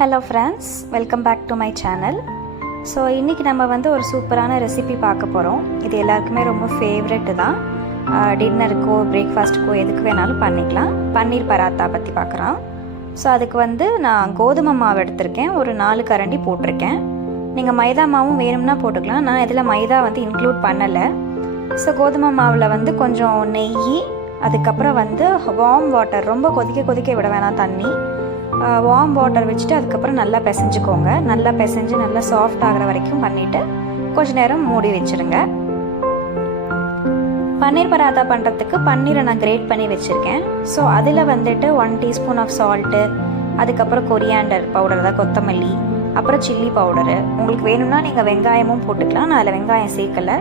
Hello friends, welcome back to my channel. So இன்னைக்கு நம்ம வந்து ஒரு சூப்பரான ரெசிபி பார்க்க போறோம். இது எல்லாருக்குமே ரொம்ப ஃபேவரட் தான். டின்னருக்கோ பிரேக்ஃபாஸ்ட்டுக்கோ எதுக்கு வேணாலும் பண்ணிக்கலாம். பன்னீர் பராத்தா பற்றி பார்க்குறோம். ஸோ அதுக்கு வந்து நான் கோதுமை மாவு எடுத்திருக்கேன், ஒரு 4 கரண்டி போட்டிருக்கேன். நீங்கள் மைதா மாவும் வேணும்னா போட்டுக்கலாம். நான் இதில் மைதா வந்து இன்க்ளூட் பண்ணலை. ஸோ கோதுமை மாவில் வந்து கொஞ்சம் நெய், அதுக்கப்புறம் வந்து வார்ம் வாட்டர், ரொம்ப கொதிக்க விட வேணாம் தண்ணி, வார்ம் வாட்டர் வச்சுட்டு அதுக்கப்புறம் நல்லா பிசைஞ்சுக்கோங்க. நல்லா பிசைஞ்சு நல்லா சாஃப்ட் ஆகிற வரைக்கும் பண்ணிவிட்டு கொஞ்சம் நேரம் மூடி வச்சுருங்க. பன்னீர் பராத்தா பண்ணுறதுக்கு பன்னீரை நான் கிரேட் பண்ணி வச்சுருக்கேன். ஸோ அதில் வந்துட்டு 1 டீஸ்பூன் ஆஃப் சால்ட்டு, அதுக்கப்புறம் கொரியாண்டர் பவுடர், தான் கொத்தமல்லி, அப்புறம் சில்லி பவுடரு. உங்களுக்கு வேணும்னா நீங்கள் வெங்காயமும் போட்டுக்கலாம். நான் அதில் வெங்காயம் சேர்க்கலை.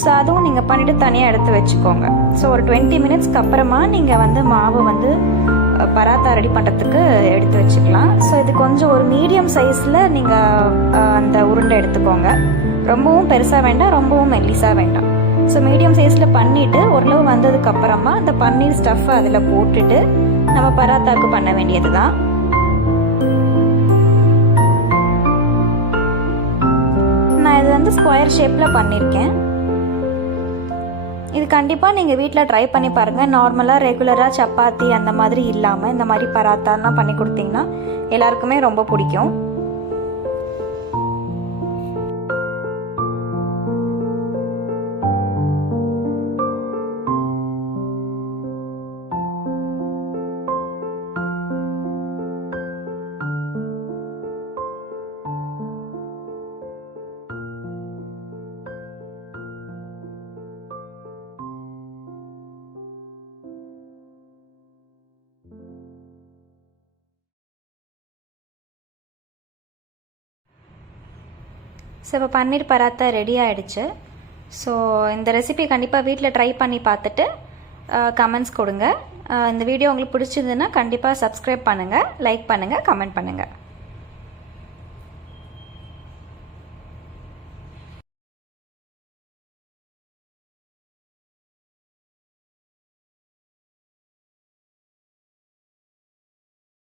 ஸோ அதுவும் நீங்கள் பண்ணிவிட்டு தனியாக எடுத்து வச்சுக்கோங்க. ஸோ ஒரு 20 மினிட்ஸ்க்கு அப்புறமா நீங்கள் வந்து மாவு வந்து பராத்தா ரெடி பண்ணுறதுக்கு எடுத்து வச்சுக்கலாம். ஸோ இது கொஞ்சம் ஒரு மீடியம் சைஸில் நீங்கள் அந்த உருண்டை எடுத்துக்கோங்க. ரொம்பவும் பெருசாக வேண்டாம், ரொம்பவும் மெல்லிஸாக வேண்டாம். ஸோ மீடியம் சைஸில் பண்ணிவிட்டு ஓரளவு வந்ததுக்கப்புறமா அந்த பன்னீர் ஸ்டஃப்பை அதில் போட்டுட்டு நம்ம பராத்தாவுக்கு பண்ண வேண்டியது தான். நான் இது வந்து ஸ்கொயர் ஷேப்பில் பண்ணியிருக்கேன். இது கண்டிப்பாக நீங்கள் வீட்டில் ட்ரை பண்ணி பாருங்கள். நார்மலாக ரெகுலராக சப்பாத்தி அந்த மாதிரி இல்லாமல் இந்த மாதிரி பராத்தாலாம் பண்ணி கொடுத்தீங்கன்னா எல்லாருக்குமே ரொம்ப பிடிக்கும். ஸோ இப்போ பன்னீர் பராத்தா ரெடி ஆகிடுச்சு. ஸோ இந்த ரெசிபி கண்டிப்பாக வீட்டில் ட்ரை பண்ணி பார்த்துட்டு கமெண்ட்ஸ் கொடுங்க. இந்த வீடியோ உங்களுக்கு பிடிச்சிருந்துன்னா கண்டிப்பாக சப்ஸ்கிரைப் பண்ணுங்கள், லைக் பண்ணுங்கள், கமெண்ட் பண்ணுங்கள்.